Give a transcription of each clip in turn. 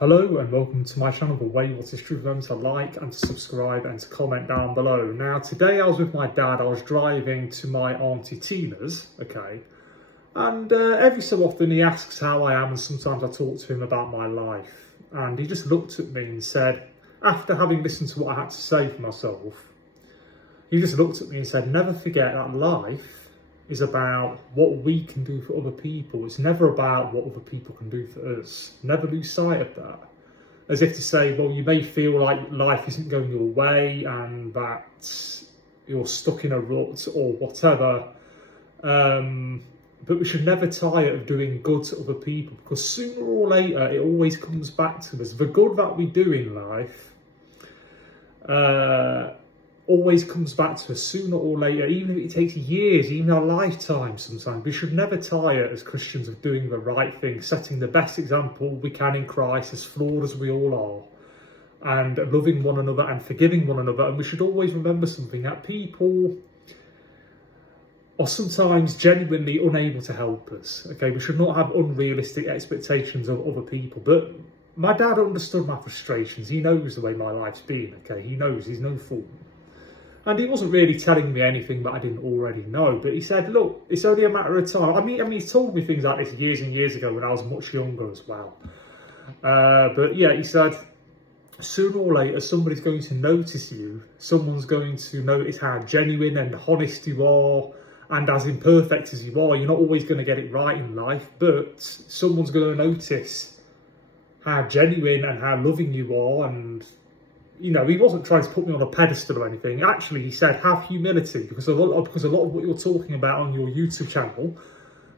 Hello and welcome to my channel, The Way What Is True. Remember to like and to subscribe and to comment down below. Now today I was with my dad. I was driving to my auntie Tina's, okay, and every so often he asks how I am, and sometimes I talk to him about my life, and he just looked at me and said, after having listened to what I had to say for myself, he just looked at me and said, never forget that life is about what we can do for other people. It's never about what other people can do for us. Never lose sight of that. As if to say, well, you may feel like life isn't going your way and that you're stuck in a rut or whatever. But we should never tire of doing good to other people, because sooner or later it always comes back to us. The good that we do in life always comes back to us sooner or later, even if it takes years, even a lifetime sometimes. We should never tire as Christians of doing the right thing, setting the best example we can in Christ, as flawed as we all are, and loving one another and forgiving one another. And we should always remember something, that people are sometimes genuinely unable to help us. Okay, we should not have unrealistic expectations of other people. But my dad understood my frustrations. He knows the way my life's been. Okay, he knows, he's no fool. And he wasn't really telling me anything that I didn't already know. But he said, look, it's only a matter of time. I mean, he's told me things like this years and years ago when I was much younger as well. But yeah, he said, sooner or later, somebody's going to notice you. Someone's going to notice how genuine and honest you are. And as imperfect as you are, you're not always going to get it right in life. But someone's going to notice how genuine and how loving you are. And you know, he wasn't trying to put me on a pedestal or anything. Actually, he said, have humility, because a lot of what you're talking about on your YouTube channel,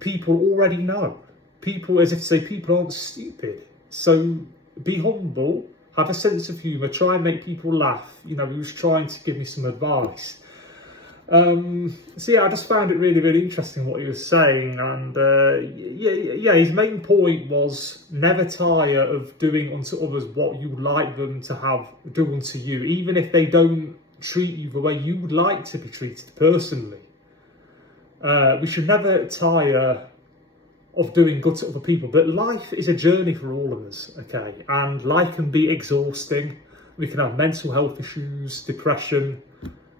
people already know. People, as if to say, people aren't stupid. So be humble, have a sense of humour, try and make people laugh. You know, he was trying to give me some advice. So yeah, I just found it really, really interesting what he was saying, and yeah, his main point was never tire of doing unto others what you would like them to have do unto you, even if they don't treat you the way you would like to be treated personally. We should never tire of doing good to other people, but life is a journey for all of us, okay, and life can be exhausting. We can have mental health issues, depression,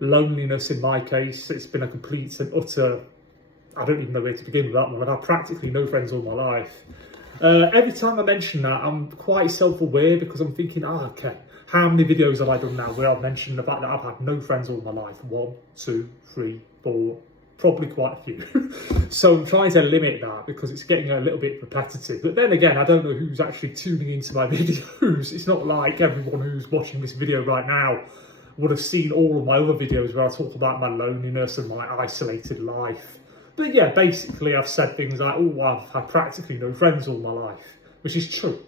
loneliness. In my case, it's been a complete and utter, I don't even know where to begin with that one. I've had practically no friends all my life. Every time I mention that, I'm quite self-aware, because I'm thinking, okay, how many videos have I done now where I've mentioned the fact that I've had no friends all my life? 1, 2, 3, 4, probably quite a few. So I'm trying to limit that, because it's getting a little bit repetitive. But then again, I don't know who's actually tuning into my videos. It's not like everyone who's watching this video right now would have seen all of my other videos where I talk about my loneliness and my isolated life. But yeah, basically I've said things like, oh, I've had practically no friends all my life, which is true.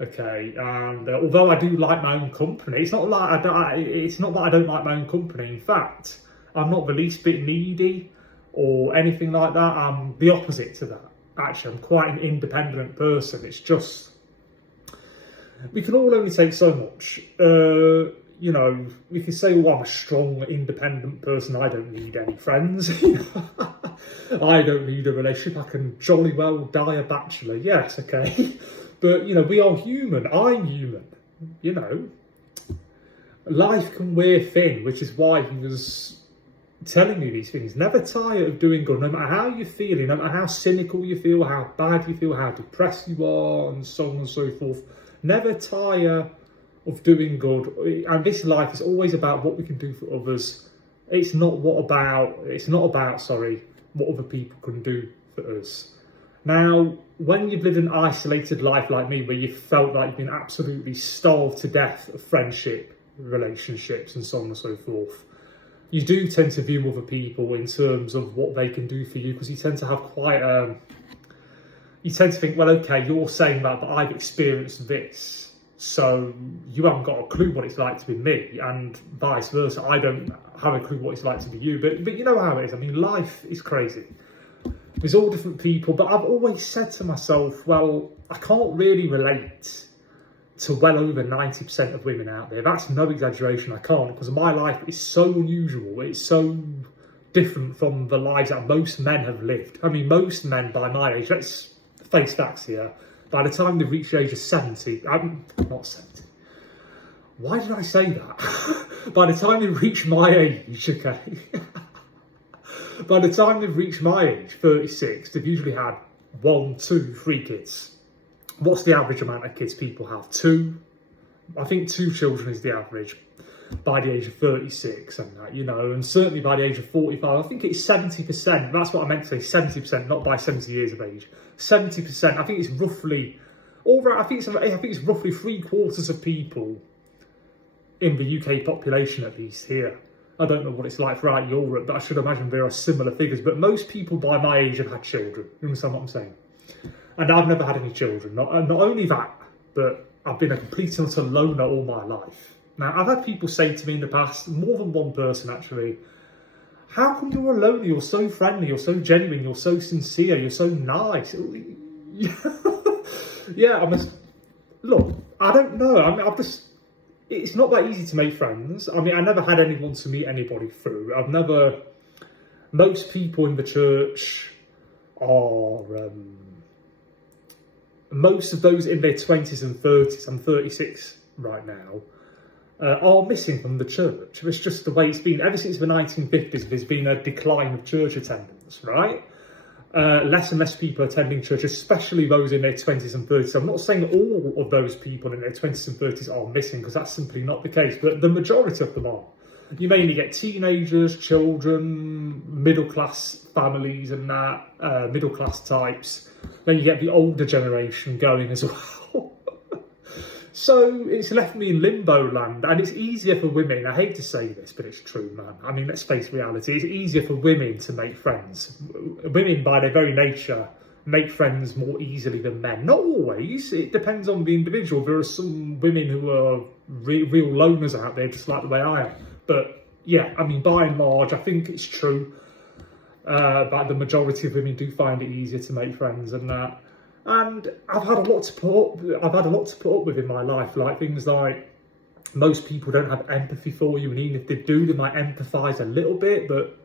Okay, and although I do like my own company, it's not like it's not that I don't like my own company. In fact, I'm not the least bit needy or anything like that. I'm the opposite to that. Actually, I'm quite an independent person. It's just, we can all only take so much. You know, we can say, well, I'm a strong, independent person. I don't need any friends. I don't need a relationship. I can jolly well die a bachelor. Yes, okay. But, you know, we are human. I'm human. You know, life can wear thin, which is why he was telling me these things. Never tire of doing good, no matter how you're feeling, no matter how cynical you feel, how bad you feel, how depressed you are, and so on and so forth. Never tire of doing good. And this life is always about what we can do for others. It's not about what other people can do for us. Now, when you've lived an isolated life like me, where you've felt like you've been absolutely starved to death of friendship, relationships, and so on and so forth, you do tend to view other people in terms of what they can do for you, because you tend to have quite you tend to think, well, okay, you're saying that, but I've experienced this, so you haven't got a clue what it's like to be me, and vice versa. I don't have a clue what it's like to be you. But you know how it is. I mean, life is crazy. There's all different people. But I've always said to myself, well, I can't really relate to well over 90% of women out there. That's no exaggeration. I can't, because my life is so unusual. It's so different from the lives that most men have lived. I mean, most men by my age, let's face facts here, By the time they've reached the age of 70, not 70, why did I say that? By the time they reach my age, okay, by the time they've reached my age, 36, they've usually had 1, 2, 3 kids. What's the average amount of kids people have? 2? I think 2 children is the average by the age of 36 and that, you know, and certainly by the age of 45, I think it's 70%. That's what I meant to say, 70%, not by 70 years of age. 70%, I think it's roughly, all right, I think it's roughly 3/4 of people in the UK population, at least here. I don't know what it's like throughout Europe, but I should imagine there are similar figures. But most people by my age have had children. You understand what I'm saying? And I've never had any children. Not only that, but I've been a complete and utter loner all my life. Now, I've had people say to me in the past, more than one person actually, how come you're a loner? You're so friendly, you're so genuine, you're so sincere, you're so nice. Yeah, look, I don't know. I mean, it's not that easy to make friends. I mean, I never had anyone to meet anybody through. Most people in the church are, most of those in their 20s and 30s, I'm 36 right now, are missing from the church. It's just the way it's been. Ever since the 1950s, there's been a decline of church attendance, right? Less and less people attending church, especially those in their 20s and 30s. I'm not saying all of those people in their 20s and 30s are missing, because that's simply not the case, but the majority of them are. You mainly get teenagers, children, middle-class families and that, middle-class types. Then you get the older generation going as well. So it's left me in limbo land, and it's easier for women. I hate to say this, but it's true, man. I mean, let's face reality. It's easier for women to make friends. Women, by their very nature, make friends more easily than men. Not always. It depends on the individual. There are some women who are real loners out there, just like the way I am. But yeah, I mean, by and large, I think it's true. But the majority of women do find it easier to make friends and that. And I've had a lot to put up with in my life, like things like most people don't have empathy for you, and even if they do, they might empathise a little bit, but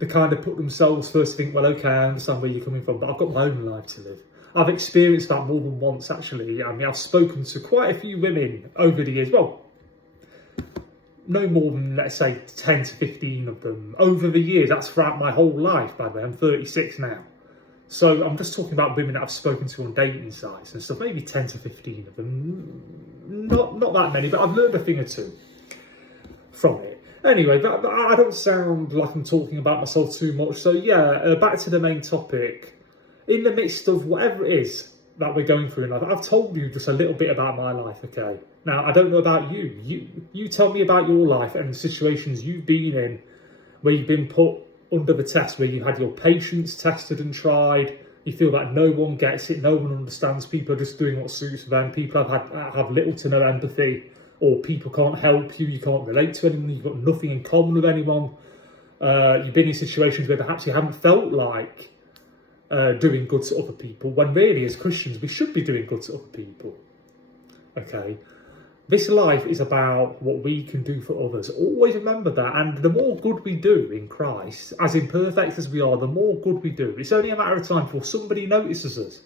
they kind of put themselves first to think, well, okay, I understand where you're coming from, but I've got my own life to live. I've experienced that more than once, actually. I mean, I've spoken to quite a few women over the years, well, no more than, let's say, 10 to 15 of them over the years. That's throughout my whole life, by the way. I'm 36 now. So I'm just talking about women that I've spoken to on dating sites and stuff, maybe 10 to 15 of them. Not that many, but I've learned a thing or two from it. Anyway, but I don't sound like I'm talking about myself too much. So yeah, back to the main topic. In the midst of whatever it is that we're going through in life, I've told you just a little bit about my life, okay? Now, I don't know about you. You tell me about your life and the situations you've been in where you've been put under the test, where you had your patience tested and tried. You feel that no one gets it, no one understands. People are just doing what suits them. People have little to no empathy, or people can't help you. You can't relate to anyone. You've got nothing in common with anyone. You've been in situations where perhaps you haven't felt like doing good to other people, when really, as Christians, we should be doing good to other people. Okay. This life is about what we can do for others. Always remember that. And the more good we do in Christ, as imperfect as we are, the more good we do. It's only a matter of time before somebody notices us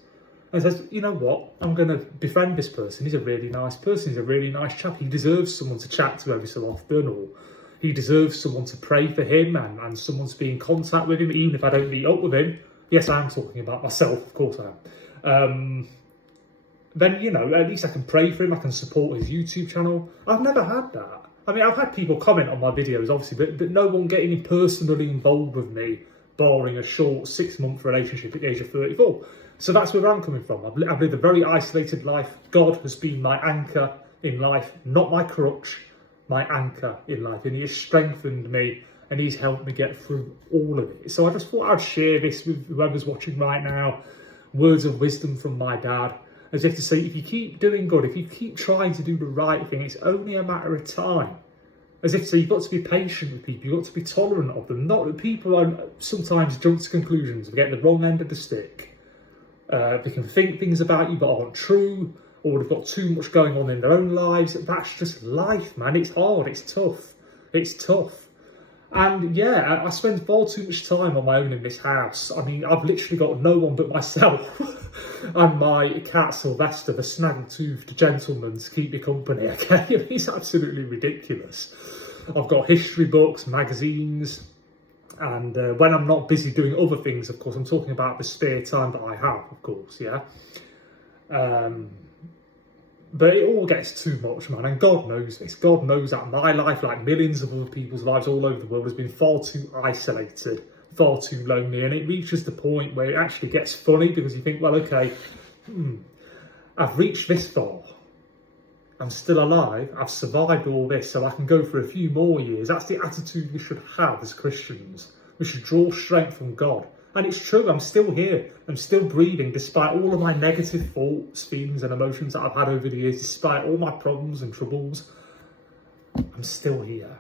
and says, you know what, I'm going to befriend this person. He's a really nice person. He's a really nice chap. He deserves someone to chat to every so often, or he deserves someone to pray for him and someone to be in contact with him, even if I don't meet up with him. Yes, I am talking about myself. Of course I am. Then, you know, at least I can pray for him, I can support his YouTube channel. I've never had that. I mean, I've had people comment on my videos, obviously, but no one getting personally involved with me, barring a short 6-month relationship at the age of 34. So that's where I'm coming from. I've lived a very isolated life. God has been my anchor in life, not my crutch, my anchor in life. And he has strengthened me, and he's helped me get through all of it. So I just thought I'd share this with whoever's watching right now. Words of wisdom from my dad. As if to say, if you keep doing good, if you keep trying to do the right thing, it's only a matter of time. As if to say, you've got to be patient with people, you've got to be tolerant of them. Not that people are sometimes jump to conclusions, they get the wrong end of the stick. They can think things about you that aren't true, or they've got too much going on in their own lives. That's just life, man. It's hard, it's tough. It's tough. And yeah, I spend far too much time on my own in this house. I mean, I've literally got no one but myself and my cat Sylvester, the snaggle-toothed gentleman, to keep me company, okay? It's absolutely ridiculous. I've got history books, magazines, and when I'm not busy doing other things, of course, I'm talking about the spare time that I have, of course, yeah? But it all gets too much, man, and God knows this. God knows that my life, like millions of other people's lives all over the world, has been far too isolated, far too lonely, and it reaches the point where it actually gets funny because you think, well, okay, I've reached this far. I'm still alive. I've survived all this, so I can go for a few more years. That's the attitude we should have as Christians. We should draw strength from God. And it's true, I'm still here. I'm still breathing, despite all of my negative thoughts, feelings and emotions that I've had over the years, despite all my problems and troubles. I'm still here.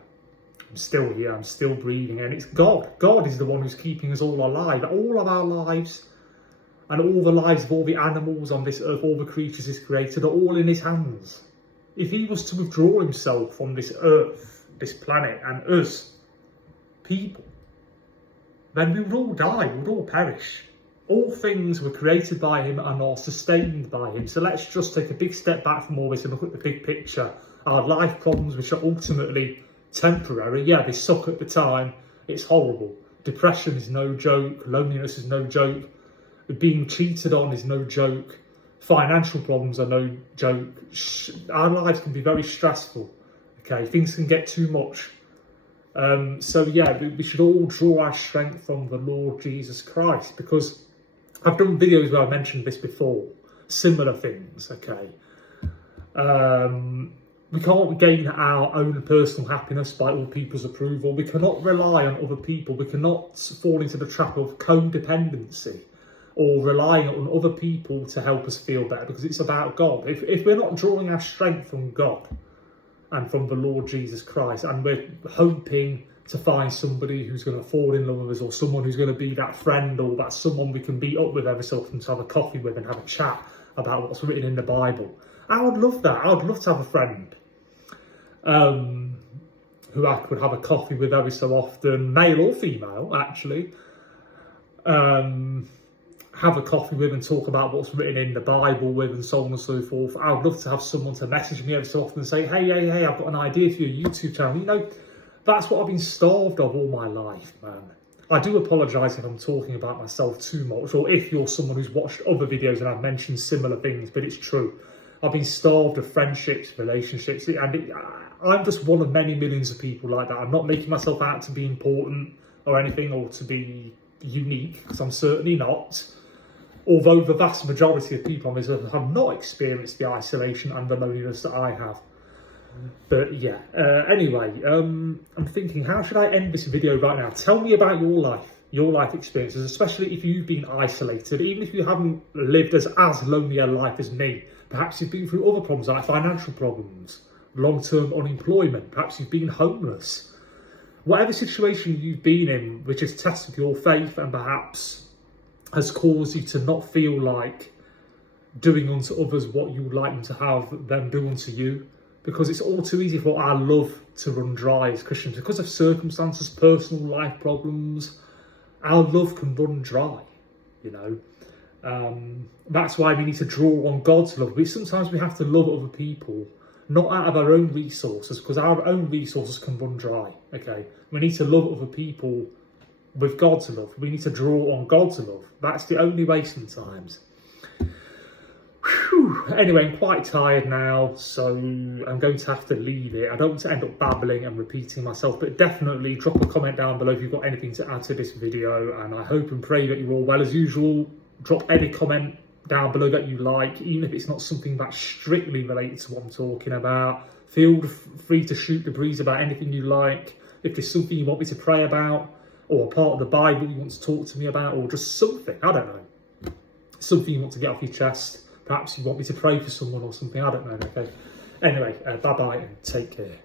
I'm still here. I'm still breathing. And it's God. God is the one who's keeping us all alive. All of our lives and all the lives of all the animals on this earth, all the creatures He's created, are all in His hands. If He was to withdraw Himself from this earth, this planet, and us, people, then we would all die, we would all perish. All things were created by Him and are sustained by Him. So let's just take a big step back from all this and look at the big picture. Our life problems, which are ultimately temporary, yeah, they suck at the time, it's horrible. Depression is no joke, loneliness is no joke, being cheated on is no joke, financial problems are no joke. Our lives can be very stressful, okay, things can get too much. So yeah, we should all draw our strength from the Lord Jesus Christ, because I've done videos where I mentioned this before, similar things, okay. We can't gain our own personal happiness by other people's approval. We cannot rely on other people. We cannot fall into the trap of codependency or relying on other people to help us feel better, because it's about God. If we're not drawing our strength from God and from the Lord Jesus Christ, and we're hoping to find somebody who's going to fall in love with us, or someone who's going to be that friend, or that someone we can meet up with every so often to have a coffee with and have a chat about what's written in the Bible. I would love that. I would love to have a friend who I could have a coffee with every so often, male or female, actually. Have a coffee with and talk about what's written in the Bible with, and so on and so forth. I would love to have someone to message me every so often and say, hey, I've got an idea for your YouTube channel. You know, that's what I've been starved of all my life, man. I do apologise if I'm talking about myself too much, or if you're someone who's watched other videos and I've mentioned similar things, but it's true. I've been starved of friendships, relationships, and I'm just one of many millions of people like that. I'm not making myself out to be important or anything, or to be unique, because I'm certainly not. Although the vast majority of people on this earth have not experienced the isolation and the loneliness that I have. But yeah, anyway, I'm thinking, how should I end this video right now? Tell me about your life experiences, especially if you've been isolated, even if you haven't lived as lonely a life as me. Perhaps you've been through other problems like financial problems, long-term unemployment, perhaps you've been homeless. Whatever situation you've been in which has tested your faith and perhaps has caused you to not feel like doing unto others what you would like them to have them do unto you, because it's all too easy for our love to run dry as Christians because of circumstances, personal life problems. Our love can run dry, you know. That's why we need to draw on God's love. Sometimes we have to love other people, not out of our own resources, because our own resources can run dry, okay? We need to love other people with God's love. We need to draw on God's love. That's the only way sometimes. Whew. Anyway, I'm quite tired now, so I'm going to have to leave it. I don't want to end up babbling and repeating myself, but definitely drop a comment down below if you've got anything to add to this video, and I hope and pray that you're all well. As usual, drop any comment down below that you like, even if it's not something that's strictly related to what I'm talking about. Feel free to shoot the breeze about anything you like. If there's something you want me to pray about, or a part of the Bible you want to talk to me about, or just something, I don't know. Something you want to get off your chest. Perhaps you want me to pray for someone or something, I don't know, okay? Anyway, bye-bye and take care.